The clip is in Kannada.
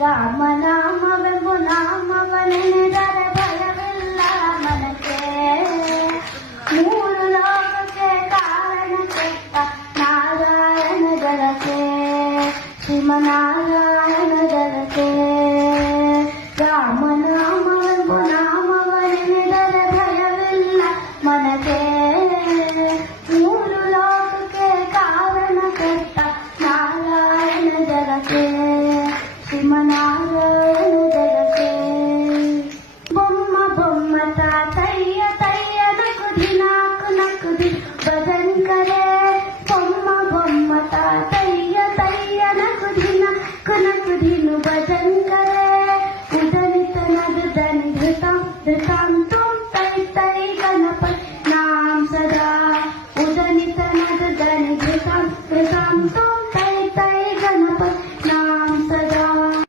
ರಾಮನಾಮವೆಂಬು ನಾಮವನೆನೆದರೆ ಭಯವಿಲ್ಲ ಮನಕ್ಕೆ. ಮೂರು ಲೋಕಕ್ಕೆ ಕಾರಣ ಕೆಟ್ಟ ನಾರಾಯಣ ಜಲಕೆ, ಶ್ರೀಮನಾರಾಯಣ ಜಲಕೆ. ರಾಮನಾಮವೆಂಬು ನಾಮವನೆನೆದರೆ ಭಯವಿಲ್ಲ ಮನಕ್ಕೆ. ಮೂರು ಲೋಕಕ್ಕೆ ಕಾರಣ ಕೆಟ್ಟ ನಾರಾಯಣ ಜಲಕೆ, ಶ್ರೀಮನಾರಾಯಣ ಜಲಕೆ. ಬೊಮ್ಮ ಬೊಮ್ಮ ತಾತಯ್ಯ ತಯ್ಯ ನಕುದಿ ನಾಕು ನಕುದಿ ಭಜನ್ ಕರೆ. ಬೊಮ್ಮ ಬೊಮ್ಮ ತಾತಯ್ಯ ತಯ್ಯ ನಕುದಿ ನಾಕು ನಕುದಿನು ಭಜನ್ ಕರೆ.